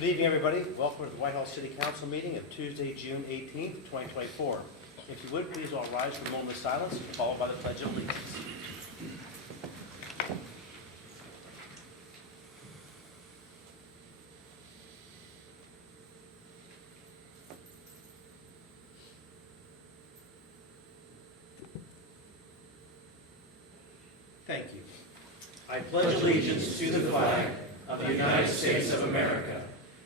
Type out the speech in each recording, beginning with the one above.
Good evening, everybody. Welcome to the Whitehall City Council meeting of Tuesday, June 18th, 2024. If you would, please all rise for a moment of silence, followed by the Pledge of Allegiance. Thank you. I pledge allegiance to the flag of the United States of America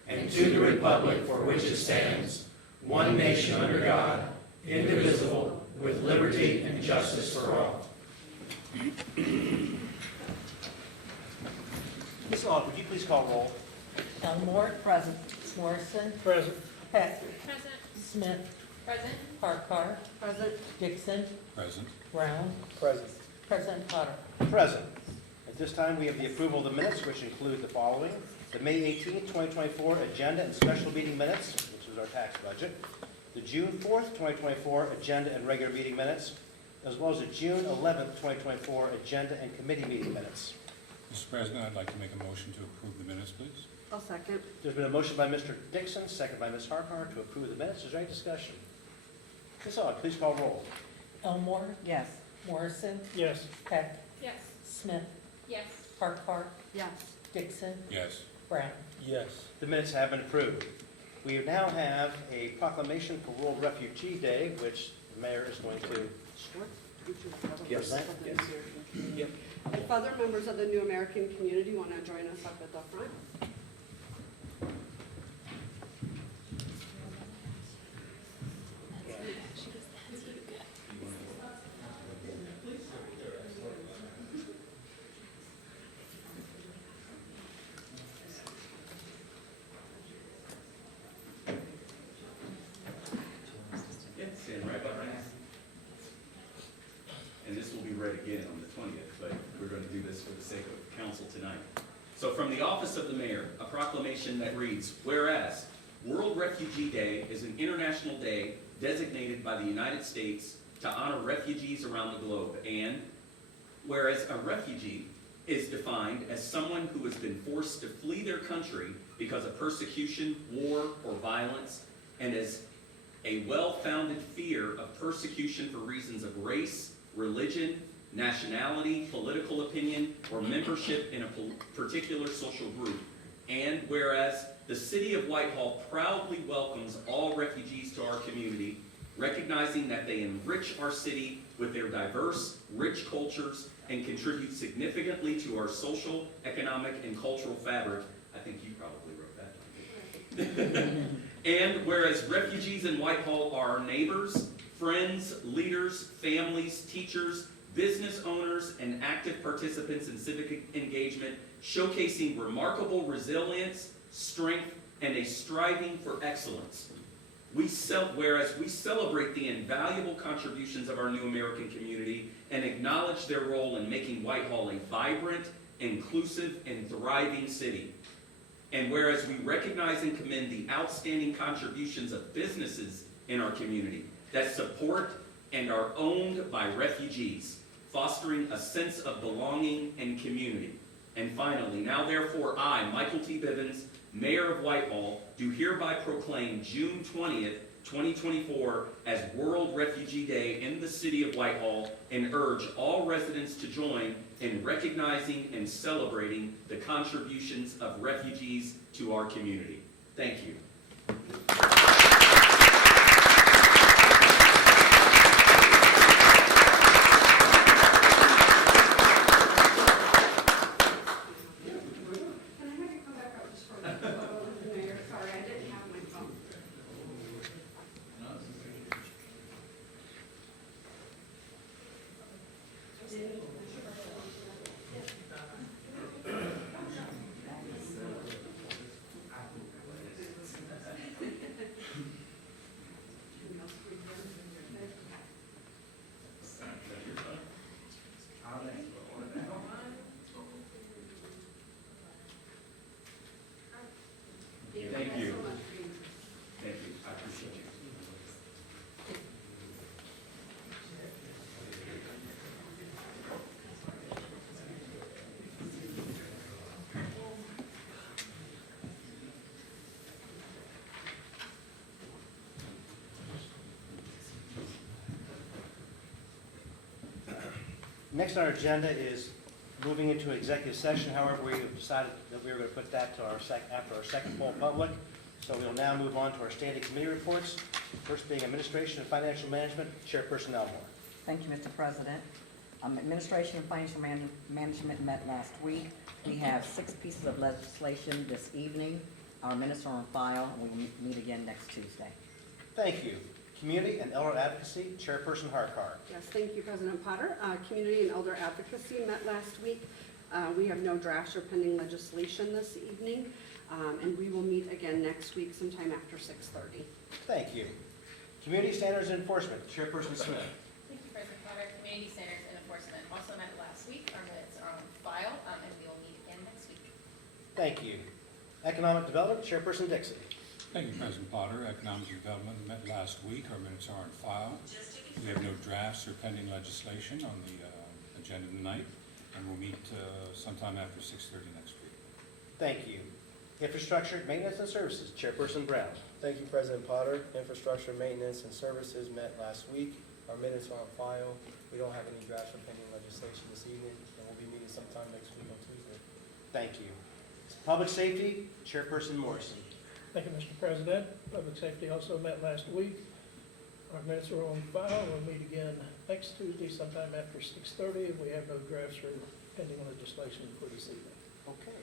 and to the republic for which it stands, one nation under God, indivisible, with liberty and justice for all. Ms. Aug, would you please call roll? Elmore. Present. Morrison. Present. Peck. Present. Smith. Present. Farquhar. Present. Dixon. Present. Brown. Present. President Potter. Present. At this time, we have the approval of the minutes, which include the following: the May 18th, 2024 agenda and special meeting minutes, which is our tax budget, the June 4th, 2024 agenda and regular meeting minutes, as well as the June 11th, 2024 agenda and committee meeting minutes. Mr. President, I'd like to make a motion to approve the minutes, please. I'll second. There's been a motion by Mr. Dixon, second by Ms. Farquhar, to approve the minutes. Is there any discussion? Ms. Aug, please call roll. Elmore. Yes. Morrison. Yes. Peck. Yes. Smith. Yes. Farquhar. Yes. Dixon. Yes. Brown. Yes. The minutes have been approved. We now have a proclamation for World Refugee Day, which the mayor is going to Yes. present. Yes. Yep. If other members of the New American community want to join us up at the front. Yeah, stand right behind us. And this will be read again on the 20th, but we're going to do this for the sake of council tonight. So from the office of the mayor, a proclamation that reads, whereas World Refugee Day is an international day designated by the United States to honor refugees around the globe, and whereas a refugee is defined as someone who has been forced to flee their country because of persecution, war, or violence, and as a well-founded fear of persecution for reasons of race, religion, nationality, political opinion, or membership in a particular social group. And whereas the city of Whitehall proudly welcomes all refugees to our community, recognizing that they enrich our city with their diverse, rich cultures and contribute significantly to our social, economic, and cultural fabric. I think you probably wrote that one. And whereas refugees in Whitehall are our neighbors, friends, leaders, families, teachers, business owners, and active participants in civic engagement, showcasing remarkable resilience, strength, and a striving for excellence. Whereas we celebrate the invaluable contributions of our New American community and acknowledge their role in making Whitehall a vibrant, inclusive, and thriving city. And whereas we recognize and commend the outstanding contributions of businesses in our community that support and are owned by refugees, fostering a sense of belonging and community. And finally, now therefore I, Michael T. Bivens, Mayor of Whitehall, do hereby proclaim June 20th, 2024 as World Refugee Day in the city of Whitehall and urge all residents to join in recognizing and celebrating the contributions of refugees to our community. Thank you. Can I have you come back up just for a photo with the mayor? Sorry, I didn't have my phone. Thank you. So much. Thank you. I appreciate you. Next on our agenda is moving into executive session. However, we have decided that we were going to put that to after our second poll public. So we will now move on to our standing committee reports. First being Administration and Financial Management, Chairperson Elmore. Thank you, Mr. President. Administration and Financial Management met last week. We have 6 pieces of legislation this evening. Our minutes are on file, and we will meet again next Tuesday. Thank you. Community and Elder Advocacy, Chairperson Harkar. Yes, thank you, President Potter. Community and Elder Advocacy met last week. We have no drafts or pending legislation this evening, and we will meet again next week sometime after 6:30. Thank you. Community Standards and Enforcement, Chairperson Smith. Thank you, President Potter. Community Standards and Enforcement also met last week. Our minutes are on file, and we will meet again next week. Thank you. Economic Development, Chairperson Dixon. Thank you, President Potter. Economic Development met last week. Our minutes are on file. We have no drafts or pending legislation on the agenda tonight, and we'll meet sometime after 6:30 next week. Thank you. Infrastructure, Maintenance and Services, Chairperson Brown. Thank you, President Potter. Infrastructure, Maintenance, and Services met last week. Our minutes are on file. We don't have any drafts or pending legislation this evening, and we'll be meeting sometime next week on Tuesday. Thank you. Public Safety, Chairperson Morrison. Thank you, Mr. President. Public Safety also met last week. Our minutes are on file. We'll meet again next Tuesday sometime after 6:30. We have no drafts or pending legislation for this evening. Okay.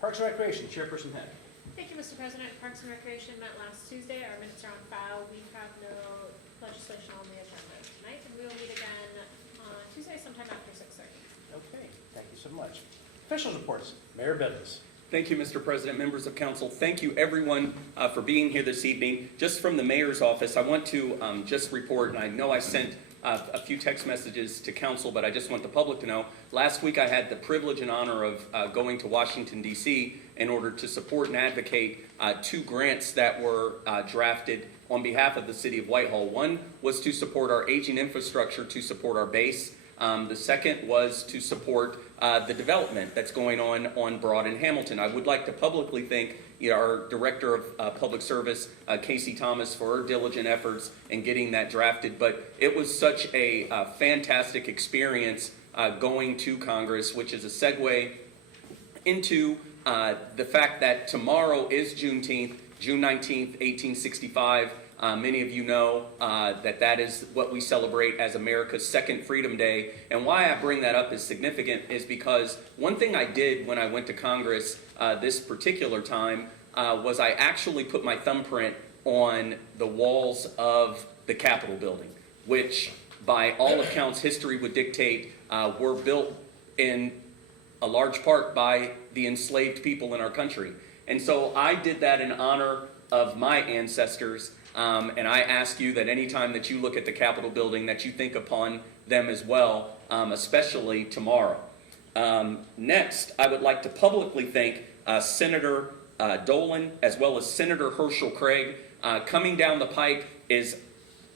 Parks and Recreation, Chairperson Heck. Thank you, Mr. President. Parks and Recreation met last Tuesday. Our minutes are on file. We have no legislation on the agenda tonight, and we will meet again on Tuesday sometime after 6:30. Okay, thank you so much. Officials reports, Mayor Bivens. Thank you, Mr. President, members of council. Thank you, everyone, for being here this evening. Just from the mayor's office, I want to just report, and I know I sent a few text messages to council, but I just want the public to know. Last week, I had the privilege and honor of going to Washington, D.C. in order to support and advocate 2 grants that were drafted on behalf of the city of Whitehall. One was to support our aging infrastructure, to support our base. The second was to support the development that's going on Broad and Hamilton. I would like to publicly thank our Director of Public Service, Casey Thomas, for her diligent efforts in getting that drafted. But it was such a fantastic experience going to Congress, which is a segue into the fact that tomorrow is Juneteenth, June 19th, 1865. Many of you know that is what we celebrate as America's second Freedom Day. And why I bring that up is significant is because one thing I did when I went to Congress this particular time was I actually put my thumbprint on the walls of the Capitol building, which by all accounts history would dictate were built in a large part by the enslaved people in our country. And so I did that in honor of my ancestors. And I ask you that anytime that you look at the Capitol building that you think upon them as well, especially tomorrow. Next, I would like to publicly thank Senator Dolan as well as Senator Herschel Craig. Coming down the pike is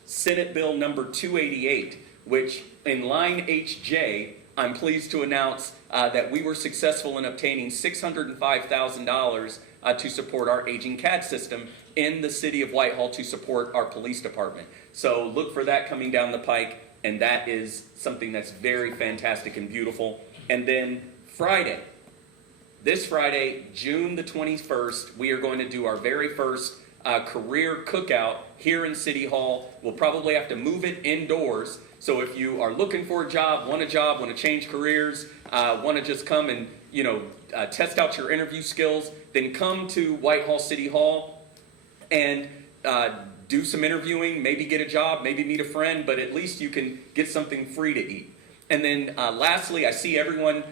Senate Bill number 288, which in line HJ, I'm pleased to announce that we were successful in obtaining $605,000 to support our aging CAD system in the city of Whitehall to support our police department. So look for that coming down the pike, and that is something that's very fantastic and beautiful. And then Friday, this Friday, June the 21st, we are going to do our very first career cookout here in City Hall. We'll probably have to move it indoors. So if you are looking for a job, want to change careers, want to just come and test out your interview skills, then come to Whitehall City Hall and do some interviewing, maybe get a job, maybe meet a friend, but at least you can get something free to eat. And then lastly, I see everyone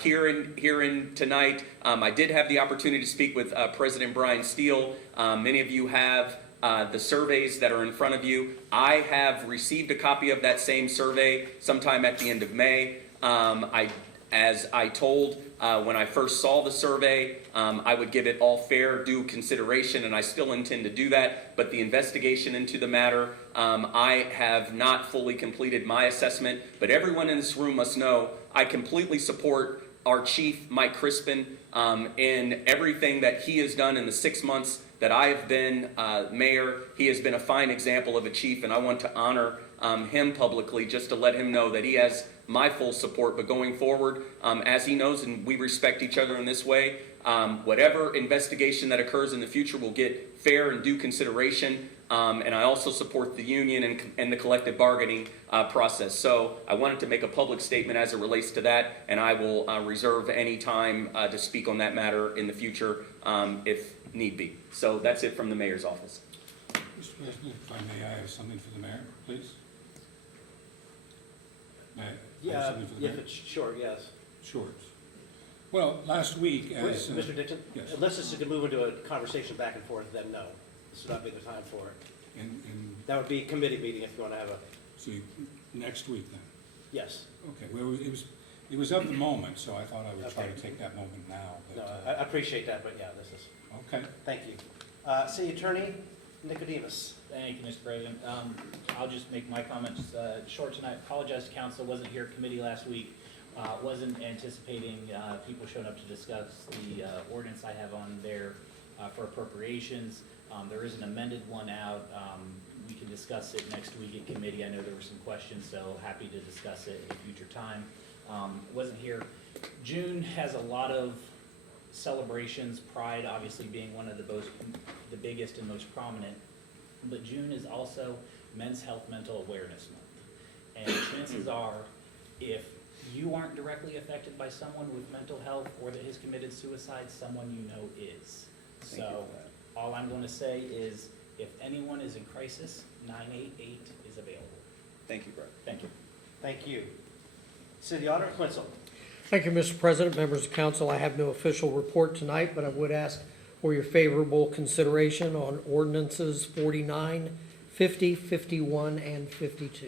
here in tonight. I did have the opportunity to speak with President Brian Steele. Many of you have the surveys that are in front of you. I have received a copy of that same survey sometime at the end of May. As I told when I first saw the survey, I would give it all fair due consideration, and I still intend to do that. But the investigation into the matter, I have not fully completed my assessment. But everyone in this room must know I completely support our chief, Mike Crispin, in everything that he has done in the 6 months that I have been mayor. He has been a fine example of a chief, and I want to honor him publicly, just to let him know that he has my full support. But going forward, as he knows, and we respect each other in this way, whatever investigation that occurs in the future will get fair and due consideration. And I also support the union and the collective bargaining process. So I wanted to make a public statement as it relates to that, and I will reserve any time to speak on that matter in the future if need be. So that's it from the mayor's office. Mr. President, if I may, I have something for the mayor, please. May I have Yeah, something for the if mayor? it's short, yes. Sure. Well, last week, as... Mr. Dixon, yes. unless this is going to move into a conversation back and forth, then no. This would not be the time for it. in That would be a committee meeting if you want to have a, next week then? yes. Okay, well, it was of the moment, so I thought I would try Okay. to take that moment now, No, but, I appreciate that, but yeah, this is, okay. thank you. City Attorney Nicodemus. Thank you, Mr. President. I'll just make my comments short tonight. Apologize to council, wasn't here at committee last week. Wasn't anticipating people showing up to discuss the ordinance I have on there for appropriations. There is an amended one out. We can discuss it next week at committee. I know there were some questions, so happy to discuss it at a future time. Wasn't here. June has a lot of celebrations, Pride obviously being one of the biggest and most prominent, but June is also Men's Health Mental Awareness Month. And chances are, if you aren't directly affected by someone with mental health or that has committed suicide, someone you know is. Thank you So, for that. all I'm going to say is, if anyone is in crisis, 988 is available. Thank you, Brett. Thank you. Thank you. City Auditor Quinzel. Thank you, Mr. President, members of council. I have no official report tonight, but I would ask for your favorable consideration on ordinances 49, 50, 51, and 52.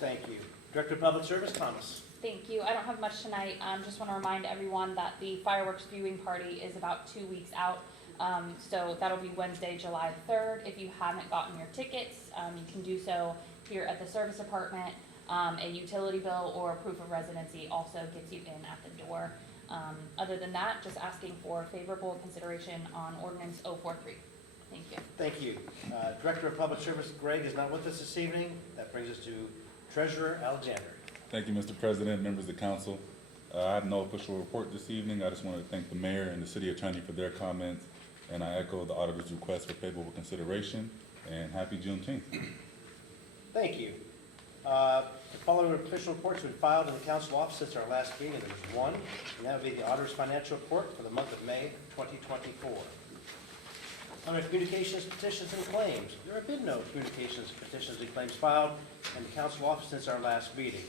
Thank you. Director of Public Service Thomas. Thank you. I don't have much tonight. Just want to remind everyone that the fireworks viewing party is about 2 weeks out. So that'll be Wednesday, July 3rd. If you haven't gotten your tickets, you can do so here at the service department. A utility bill or proof of residency also gets you in at the door. Other than that, just asking for favorable consideration on ordinance 043. Thank you. Thank you. Director of Public Service Greg is not with us this evening. That brings us to Treasurer Alexander. Thank you, Mr. President, members of the council. I have no official report this evening. I just want to thank the mayor and the city attorney for their comments, and I echo the auditor's request for favorable consideration, and happy Juneteenth. Thank you. The following official reports have been filed in the council office since our last meeting, and there was one, and that would be the auditor's financial report for the month of May 2024. Under communications, petitions, and claims, there have been no communications, petitions, and claims filed in the council office since our last meeting.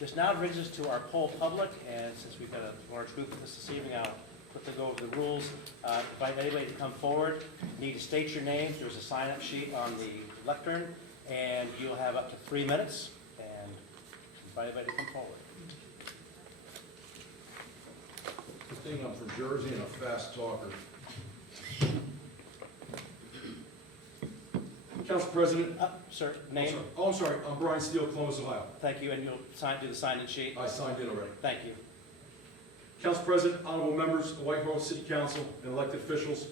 This now brings us to our poll public, and since we've got a large group of this evening, I'll quickly go over the rules. Invite anybody to come forward. You need to state your name. There's a sign-up sheet on the lectern, and you'll have up to 3 minutes. And invite anybody to come forward. Good thing I'm from Jersey and a fast talker. Council President. Sir, name? I'm sorry. I'm Brian Steele, Columbus, Ohio. Thank you, and you'll do the sign-in sheet? I signed in already. Thank you. Council President, honorable members of the Whitehall City Council and elected officials,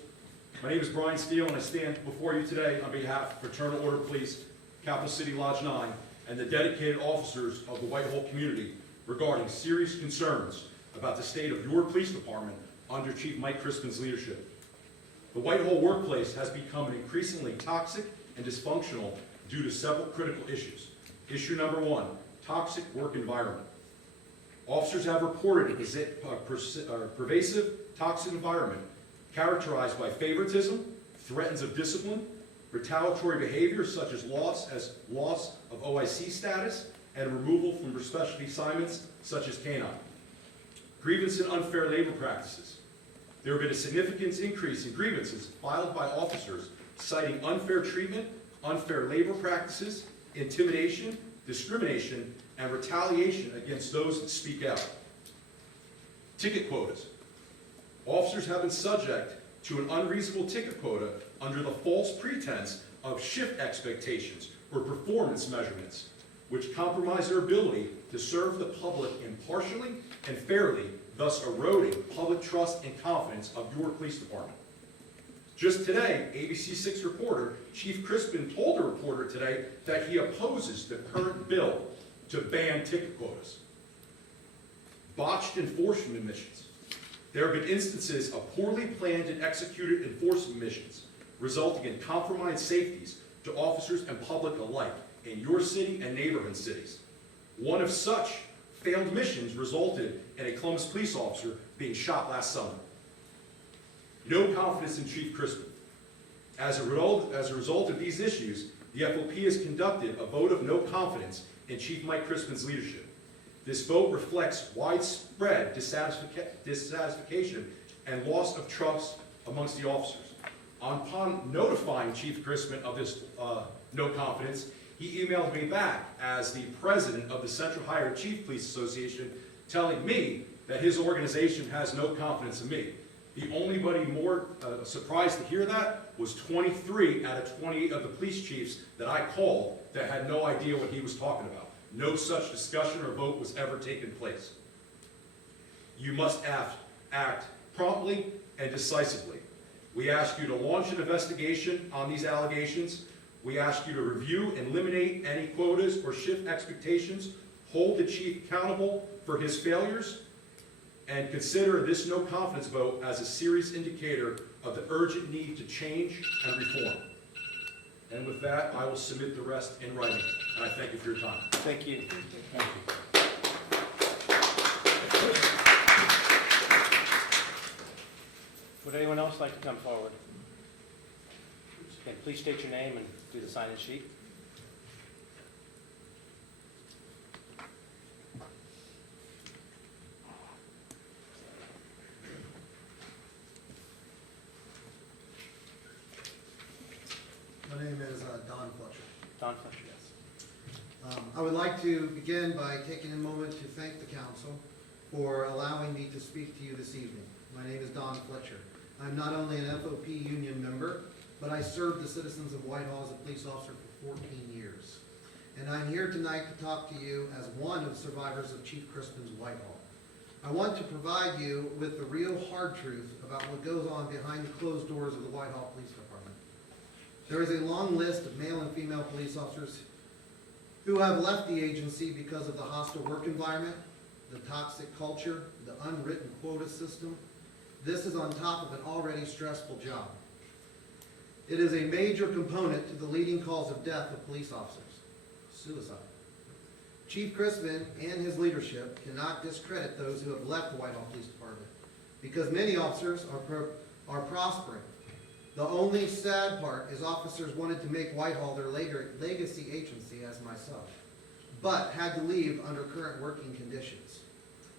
my name is Brian Steele, and I stand before you today on behalf of Fraternal Order Police, Capital City Lodge 9, and the dedicated officers of the Whitehall community regarding serious concerns about the state of your police department under Chief Mike Crispin's leadership. The Whitehall workplace has become an increasingly toxic and dysfunctional due to several critical issues. Issue number one, toxic work environment. Officers have reported a pervasive toxic environment characterized by favoritism, threats of discipline, retaliatory behavior such as loss of OIC status, and removal from specialty assignments such as K-9. Grievance and unfair labor practices. There have been a significant increase in grievances filed by officers citing unfair treatment, unfair labor practices, intimidation, discrimination, and retaliation against those that speak out. Ticket quotas. Officers have been subject to an unreasonable ticket quota under the false pretense of shift expectations or performance measurements, which compromise their ability to serve the public impartially and fairly, thus eroding public trust and confidence of your police department. Just today, ABC6 reporter Chief Crispin told a reporter today that he opposes the current bill to ban ticket quotas. Botched enforcement missions. There have been instances of poorly planned and executed enforcement missions, resulting in compromised safeties to officers and public alike in your city and neighborhood cities. One of such failed missions resulted in a Columbus police officer being shot last summer. No confidence in Chief Crispin. As a result of these issues, the FOP has conducted a vote of no confidence in Chief Mike Crispin's leadership. This vote reflects widespread dissatisfaction and loss of trust amongst the officers. Upon notifying Chief Crispin of this no confidence, he emailed me back as the president of the Central Higher Chief Police Association, telling me that his organization has no confidence in me. The only body more surprised to hear that was 23 out of 28 of the police chiefs that I called that had no idea what he was talking about. No such discussion or vote was ever taken place. You must act promptly and decisively. We ask you to launch an investigation on these allegations. We ask you to review and eliminate any quotas or shift expectations, hold the chief accountable for his failures, and consider this no confidence vote as a serious indicator of the urgent need to change and reform. And with that, I will submit the rest in writing, and I thank you for your time. Thank you. Thank you. Would anyone else like to come forward? Again, please state your name and do the sign-in sheet. My name is Don Fletcher. Don Fletcher, yes. I would like to begin by taking a moment to thank the council for allowing me to speak to you this evening. My name is Don Fletcher. I'm not only an FOP union member, but I served the citizens of Whitehall as a police officer for 14 years. And I'm here tonight to talk to you as one of the survivors of Chief Crispin's Whitehall. I want to provide you with the real hard truth about what goes on behind the closed doors of the Whitehall Police Department. There is a long list of male and female police officers who have left the agency because of the hostile work environment, the toxic culture, the unwritten quota system. This is on top of an already stressful job. It is a major component to the leading cause of death of police officers, suicide. Chief Crispin and his leadership cannot discredit those who have left the Whitehall Police Department because many officers are prospering. The only sad part is officers wanted to make Whitehall their legacy agency, as myself, but had to leave under current working conditions.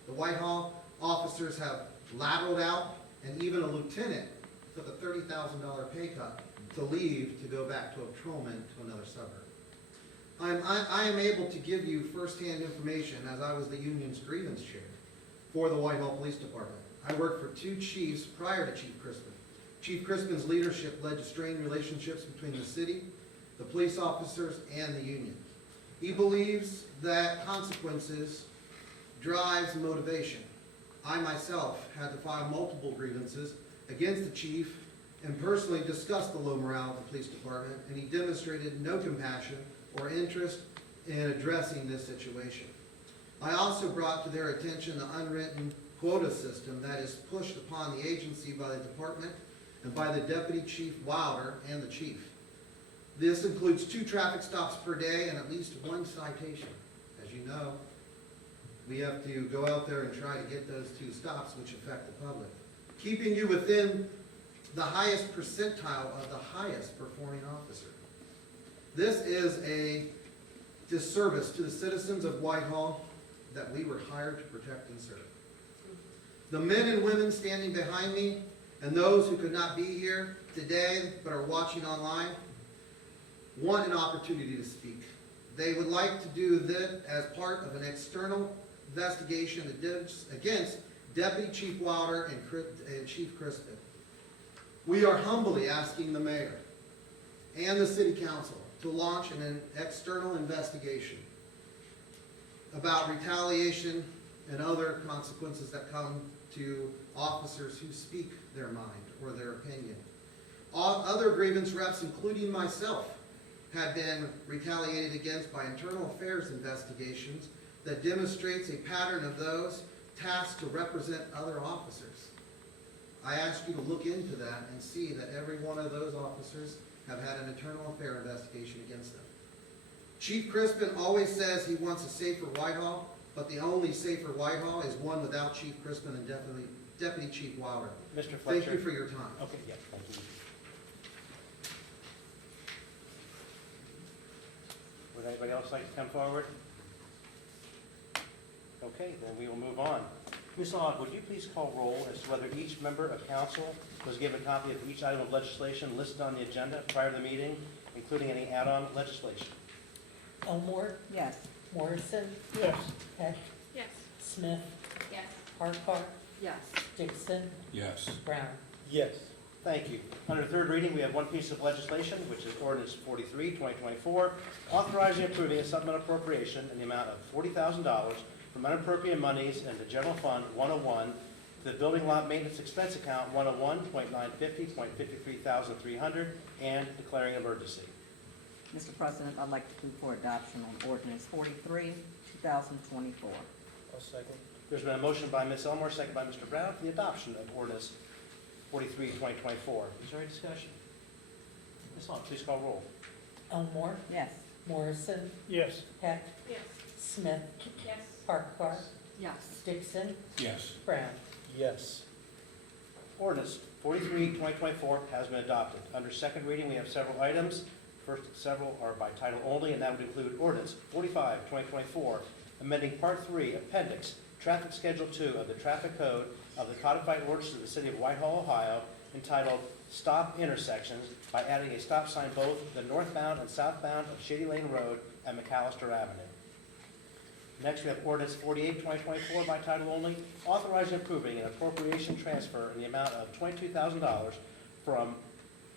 The Whitehall officers have lateraled out, and even a lieutenant took a $30,000 pay cut to leave to go back to a patrolman to another suburb. I am able to give you firsthand information as I was the union's grievance chair for the Whitehall Police Department. I worked for 2 chiefs prior to Chief Crispin. Chief Crispin's leadership led to strained relationships between the city, the police officers, and the union. He believes that consequences drives motivation. I myself had to file multiple grievances against the chief and personally discussed the low morale of the police department, and he demonstrated no compassion or interest in addressing this situation. I also brought to their attention the unwritten quota system that is pushed upon the agency by the department and by the Deputy Chief Wilder and the chief. This includes 2 traffic stops per day and at least 1 citation. As you know, we have to go out there and try to get those 2 stops which affect the public. Keeping you within the highest percentile of the highest performing officer. This is a disservice to the citizens of Whitehall that we were hired to protect and serve. The men and women standing behind me and those who could not be here today but are watching online want an opportunity to speak. They would like to do this as part of an external investigation against Deputy Chief Wilder and Chief Crispin. We are humbly asking the mayor and the city council to launch an external investigation about retaliation and other consequences that come to officers who speak their mind or their opinion. All other grievance reps, including myself, have been retaliated against by internal affairs investigations that demonstrates a pattern of those tasked to represent other officers. I ask you to look into that and see that every one of those officers have had an internal affair investigation against them. Chief Crispin always says he wants a safer Whitehall, but the only safer Whitehall is one without Chief Crispin and Deputy Chief Wilder. Mr. Fletcher. Thank you for your time. Okay, yeah, thank you. Would anybody else like to come forward? Okay, then we will move on. Ms. Aug, would you please call roll as to whether each member of council was given a copy of each item of legislation listed on the agenda prior to the meeting, including any add-on legislation? Elmore, Yes. Morrison, Yes. Heck, Yes. Smith, Yes. Farquhar, Yes. Dixon, Yes. Brown. Yes. Thank you. Under third reading, we have one piece of legislation, which is ordinance 43, 2024, authorizing and approving a supplemental appropriation in the amount of $40,000 from unappropriated monies in the General Fund 101 to the Building Lot Maintenance Expense Account 101.950.53,300 and declaring an emergency. Mr. President, I'd like to move for adoption on ordinance 43, 2024. I'll second. There's been a motion by Ms. Elmore, second by Mr. Brown, for the adoption of ordinance 43, 2024. Is there any discussion? Ms. Aug, please call roll. Elmore, Yes. Morrison, Yes. Heck, Yes. Smith, Yes. Farquhar, Yes. Dixon, Yes. Brown. Yes. Ordinance 43, 2024 has been adopted. Under second reading, we have several items. First several are by title only, and that would include ordinance 45, 2024, amending Part 3, Appendix, Traffic Schedule 2 of the Traffic Code of the Codified Ordinances of the City of Whitehall, Ohio, entitled Stop Intersections, by adding a stop sign both the northbound and southbound of Shady Lane Road and McAllister Avenue. Next, we have ordinance 48, 2024 by title only, authorizing and approving an appropriation transfer in the amount of $22,000 from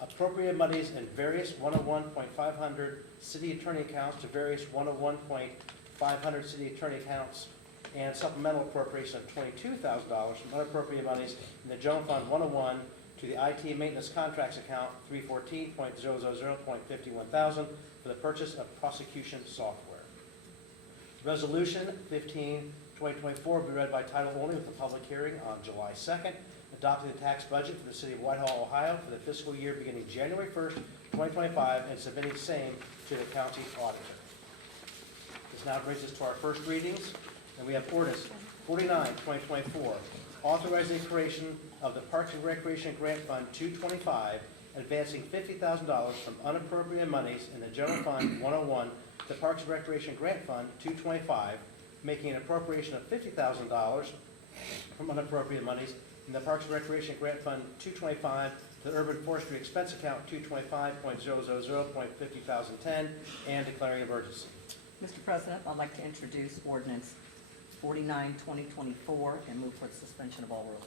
appropriated monies in various 101.500 city attorney accounts to various 101.500 city attorney accounts, and supplemental appropriation of $22,000 from unappropriated monies in the General Fund 101 to the IT Maintenance Contracts Account 314.000.51,000 for the purchase of prosecution software. Resolution 15, 2024 will be read by title only with a public hearing on July 2nd, adopting the tax budget for the City of Whitehall, Ohio for the fiscal year beginning January 1st, 2025, and submitting same to the county auditor. This now brings us to our first readings, and we have ordinance 49, 2024, authorizing the creation of the Parks and Recreation Grant Fund 225, advancing $50,000 from unappropriated monies in the General Fund 101 to the Parks and Recreation Grant Fund 225, making an appropriation of $50,000 from unappropriated monies in the Parks and Recreation Grant Fund 225 to the Urban Forestry Expense Account 225.000.50,010 and declaring emergency. Mr. President, I'd like to introduce ordinance 49, 2024, and move for the suspension of all rules.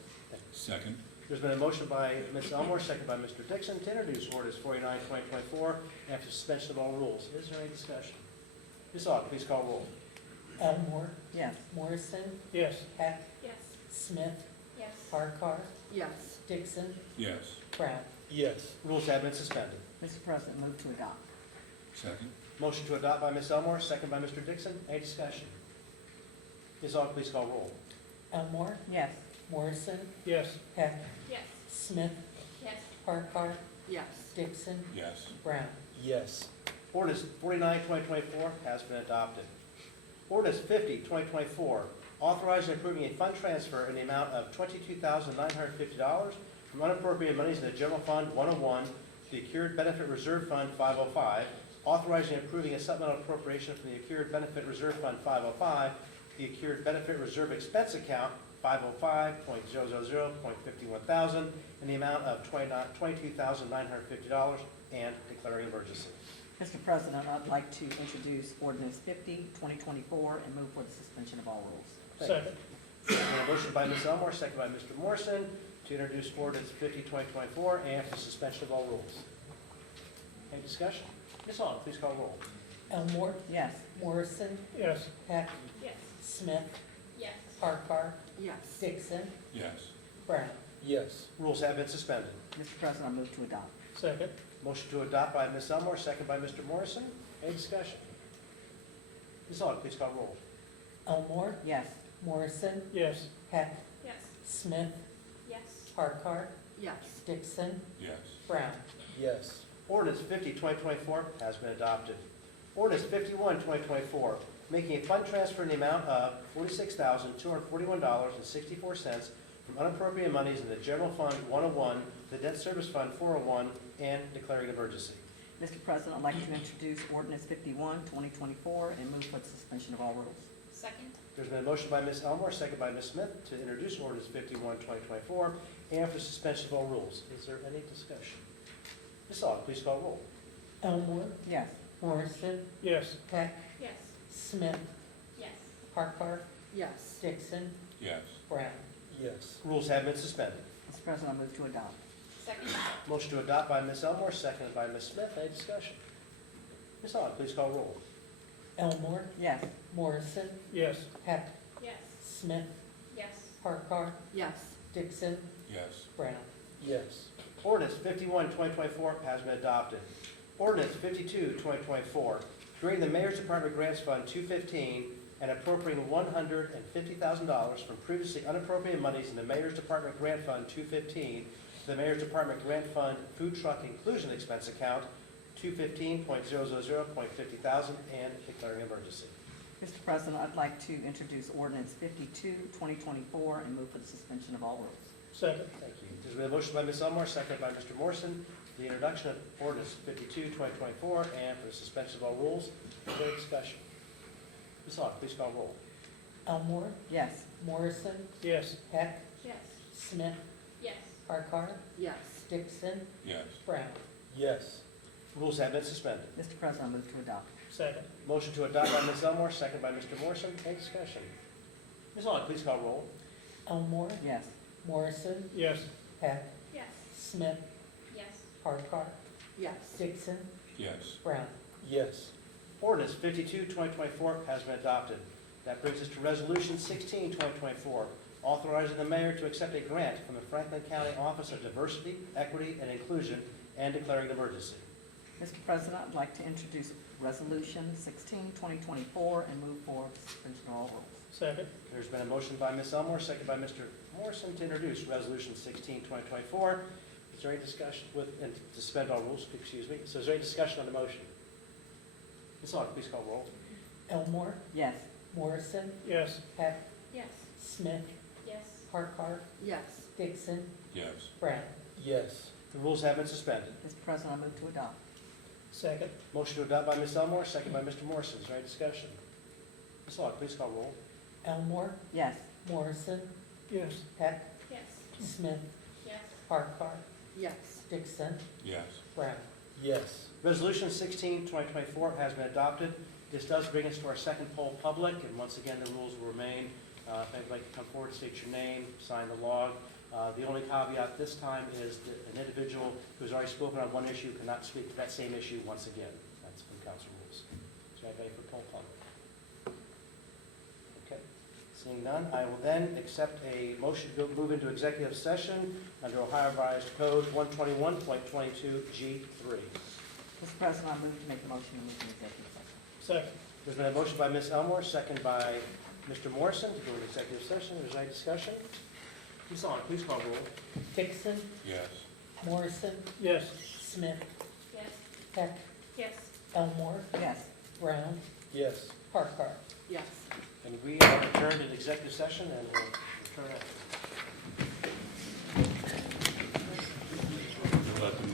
Second. There's been a motion by Ms. Elmore, second by Mr. Dixon, to introduce ordinance 49, 2024, and for suspension of all rules. Is there any discussion? Ms. Aug, please call roll. Elmore, Yes. Morrison, Yes. Heck, Yes. Smith, Yes. Farquhar, Yes. Dixon, Yes. Brown. Yes. Rules have been suspended. Mr. President, move to adopt. Second. Motion to adopt by Ms. Elmore, second by Mr. Dixon. Any discussion? Ms. Aug, please call roll. Elmore, Yes. Morrison, Yes. Heck, Yes. Smith, Yes. Farquhar, Yes. Dixon, Yes. Brown. Yes. Ordinance 49, 2024 has been adopted. Ordinance 50, 2024, authorizing and approving a fund transfer in the amount of $22,950 from unappropriated monies in the General Fund 101 to the Accrued Benefit Reserve Fund 505, authorizing and approving a supplemental appropriation from the Accrued Benefit Reserve Fund 505, the Accrued Benefit Reserve Expense Account 505.000.51,000 in the amount of $22,950 and declaring emergency. Mr. President, I'd like to introduce ordinance 50, 2024, and move for the suspension of all rules. Second. There's been a motion by Ms. Elmore, second by Mr. Morrison, to introduce ordinance 50, 2024, and for suspension of all rules. Any discussion? Ms. Aug, please call roll. Elmore, Yes. Morrison, Yes. Heck, Yes. Smith, Yes. Farquhar, Yes. Dixon, Yes. Brown. Yes. Rules have been suspended. Mr. President, I move to adopt. Second. Motion to adopt by Ms. Elmore, second by Mr. Morrison. Any discussion? Ms. Aug, please call roll. Elmore, Yes. Morrison, Yes. Heck, Yes. Smith, Yes. Harkar, Yes. Dixon, Yes. Brown. Yes. Ordinance 50, 2024 has been adopted. Ordinance 51, 2024, making a fund transfer in the amount of $46,241.64 from unappropriated monies in the General Fund 101 to Debt Service Fund 401 and declaring an emergency. Mr. President, I'd like to introduce ordinance 51, 2024, and move for the suspension of all rules. Second. There's been a motion by Ms. Elmore, second by Ms. Smith, to introduce ordinance 51, 2024, and for suspension of all rules. Is there any discussion? Ms. Aug, please call roll. Elmore, Yes. Morrison, Yes. Heck, Yes. Smith, Yes. Harkar, Yes. Dixon, Yes. Brown. Yes. Rules have been suspended. Mr. President, I move to adopt. Second. Motion to adopt by Ms. Elmore, seconded by Ms. Smith. Any discussion? Ms. Aug, please call roll. Elmore, Yes. Morrison, Yes. Heck, Yes. Smith, Yes. Harkar, Yes. Dixon, Yes. Brown. Yes. Ordinance 51, 2024 has been adopted. Ordinance 52, 2024, creating the Mayor's Department Grants Fund 215 and appropriating $150,000 from previously unappropriated monies in the Mayor's Department Grant Fund 215 to the Mayor's Department Grant Fund Food Truck Inclusion Expense Account 215.000.50,000 and declaring emergency. Mr. President, I'd like to introduce ordinance 52, 2024, and move for the suspension of all rules. Second. Thank you. There's been a motion by Ms. Elmore, seconded by Mr. Morrison, for the introduction of ordinance 52, 2024, and for the suspension of all rules. Is there any discussion? Ms. Aug, please call roll. Elmore, Yes. Morrison, Yes. Heck, Yes. Smith, Yes. Harkar, Yes. Dixon, Yes. Brown. Yes. Rules have been suspended. Mr. President, I move to adopt. Second. Motion to adopt by Ms. Elmore, seconded by Mr. Morrison. Any discussion? Ms. Aug, please call roll. Elmore, Yes. Yes. Morrison, Heck, Yes. Smith, Yes. Harkar, Yes. Dixon, Yes. Brown. Yes. Ordinance 52, 2024 has been adopted. That brings us to Resolution 16, 2024, authorizing the mayor to accept a grant from the Franklin County Office of Diversity, Equity, and Inclusion and declaring an emergency. Mr. President, I'd like to introduce resolution 16, 2024, and move for the suspension of all rules. Second. There's been a motion by Ms. Elmore, seconded by Mr. Morrison to introduce Resolution 16, 2024. Is there any discussion and to suspend all rules, excuse me. So is there any discussion on the motion? Ms. Aug, please call roll. Elmore, Yes. Morrison, Yes. Heck, Yes. Smith, Yes. Harkar, Yes. Dixon, Yes. Brown. Yes. The rules have been suspended. Mr. President, I move to adopt. Second. Motion to adopt by Ms. Elmore, seconded by Mr. Morrison. Is there any discussion? Ms. Aug, please call roll. Elmore, Yes. Morrison, Yes. Heck, Yes. Smith, Yes. Harkar, Yes. Dixon, Yes. Brown. Yes. Resolution 16, 2024 has been adopted. This does bring us to our second poll public, and once again, the rules will remain. If anybody can come forward, state your name, sign the log. The only caveat this time is that an individual who's already spoken on one issue cannot speak to that same issue once again. That's from council rules. Is there anybody for poll public? Okay. Seeing none, I will then accept a motion to move into executive session under Ohio Revised Code 121.22G3. Mr. President, I move to make a motion to move to executive session. Second. There's been a motion by Ms. Elmore, second by Mr. Morrison to go into executive session. Is there any discussion? Ms. Aug, please call roll. Dixon, Yes. Morrison, Yes. Smith, Yes. Heck, Yes. Elmore, Yes. Brown, Yes. Harkar. Yes. And we are adjourned in executive session and we'll return after.